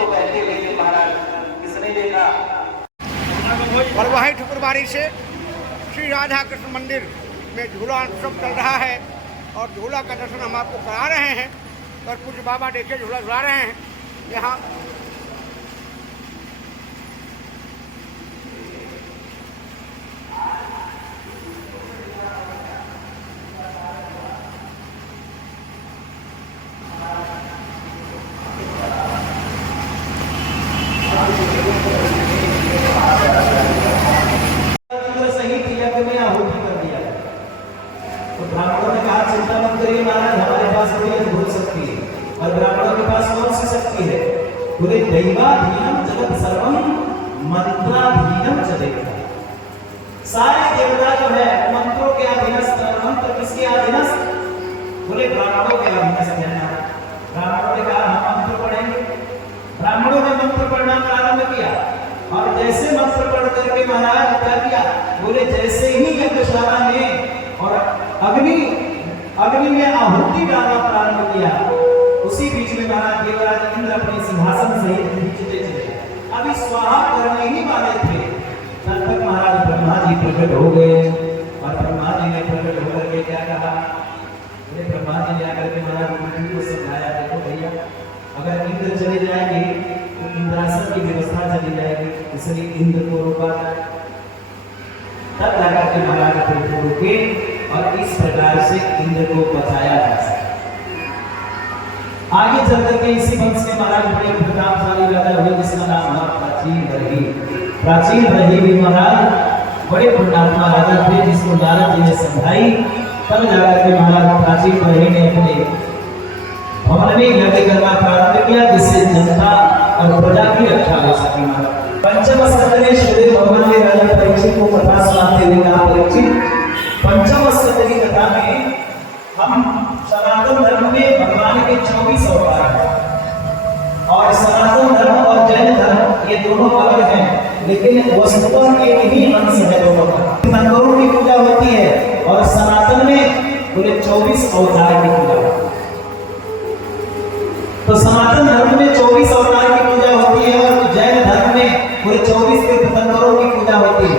को कहते हुए थे महाराज, किसने देखा? और वहीं ठकुरबाड़ी से श्री राधा कृष्ण मंदिर में झूला उत्सव चल रहा है और झूला का दर्शन हम आपको करा रहे हैं। और कुछ बाबा देखिए झूला झुला रहे हैं यहाँ। ब्राह्मणों ने कहा चिंता मत करिए महाराज, हमारे पास कोई अद्भुत शक्ति है। और ब्राह्मणों के पास कौन सी शक्ति है? बोले दैवाधीनम जगत सर्वम मंत्राधीनम चलेगा। सारे देवता जो है मंत्रों के अधीनस्थ। मंत्र किसके अधीनस्थ? बोले ब्राह्मणों के अधीनस्थ है। ब्राह्मणों ने कहा हम मंत्र पढ़ेंगे। ब्राह्मणों ने मंत्र पढ़ना प्रारंभ किया और जैसे मंत्र पढ़ करके महाराज क्या किया? बोले जैसे ही यज्ञशाला में और अग्नि में आहुति डालना प्रारंभ किया, उसी बीच में महाराज देवराज इंद्र अपने सिंहासन सहित नीचे चले गए। अभी स्वाहा करने ही वाले थे, तब तक महाराज ब्रह्मा जी प्रकट हो गए। और ब्रह्मा जी ने प्रकट होकर के क्या कहा? ब्रह्मा जी ने आकर के महाराज पृथ्वी को समझाया, देखो भैया अगर इंद्र चले जाएंगे तो इंद्रासन की व्यवस्था चली जाएगी, इसलिए इंद्र को रोका जाए। तब लगा के महाराज पृथ्वी को रोके और इस प्रकार से इंद्र को बचाया जा सके। आगे चल करके इसी वंश के महाराज बड़े प्रतापशाली राजा हुए जिसका नाम था प्राचीन बरही। प्राचीन बरही भी महाराज बड़े पुण्यात्मा राजा थे, जिसको नारद जी ने समझाई। तब जाकर के महाराज प्राचीन बरही ने अपने भवन में यज्ञ करना प्रारंभ किया, जिससे जनता और प्रजा की रक्षा हो सके। पंचम स्कंद में श्री भगवान ने राजा परीक्षित को कथा सुनाते हुए कहा, परीक्षित पंचम स्कंद की कथा में हम सनातन धर्म में भगवान के 24 अवतार हैं और सनातन धर्म और जैन धर्म ये दोनों अलग हैं, लेकिन वस्तुतः एक ही अंश है दोनों का। तीर्थंकरों की पूजा होती है और सनातन में पूरे 24 अवतार की पूजा होती है। तो सनातन धर्म में 24 अवतार की पूजा होती है और जैन धर्म में पूरे 24 तीर्थंकरों की पूजा होती है।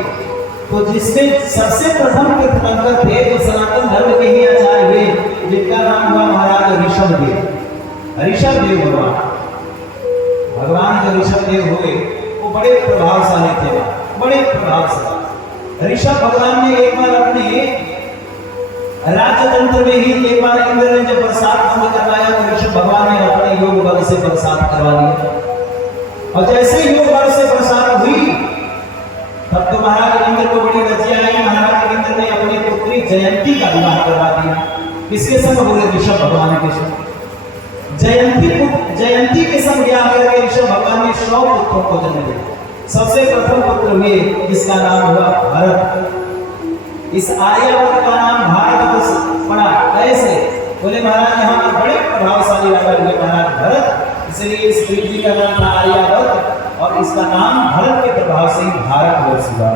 तो जिसमें सबसे प्रथम तीर्थंकर थे तो सनातन धर्म के ही आचार्य हुए, जिनका नाम हुआ महाराज ऋषभदेव। ऋषभदेव भगवान जो ऋषभदेव हुए वो बड़े प्रभावशाली थे, बड़े प्रभावशाली। ऋषभ भगवान ने एक बार अपने राजतंत्र में ही एक बार इंद्र ने जब बरसात बंद करवाया तो ऋषभ भगवान ने अपने योग बल से बरसात करवा दिया। और जैसे योग बल से बरसात हुई तब तो महाराज इंद्र को बड़ी लज्जा आई। महाराज इंद्र ने अपनी पुत्री जयंती का विवाह करवा दिया। किसके संग? बोले ऋषभ भगवान के संग। जयंती के संग ब्याह करके ऋषभ भगवान ने 100 पुत्रों को जन्म दिया। सबसे प्रथम पुत्र हुए जिसका नाम हुआ भरत। इस आर्यवर्त का नाम भारत पड़ा। कैसे? बोले महाराज यहाँ पर बड़े प्रभावशाली राजा हुए महाराज भरत, इसलिए इस पृथ्वी का नाम था आर्यवर्त और इसका नाम भारत के प्रभाव से भारत वर्ष हुआ।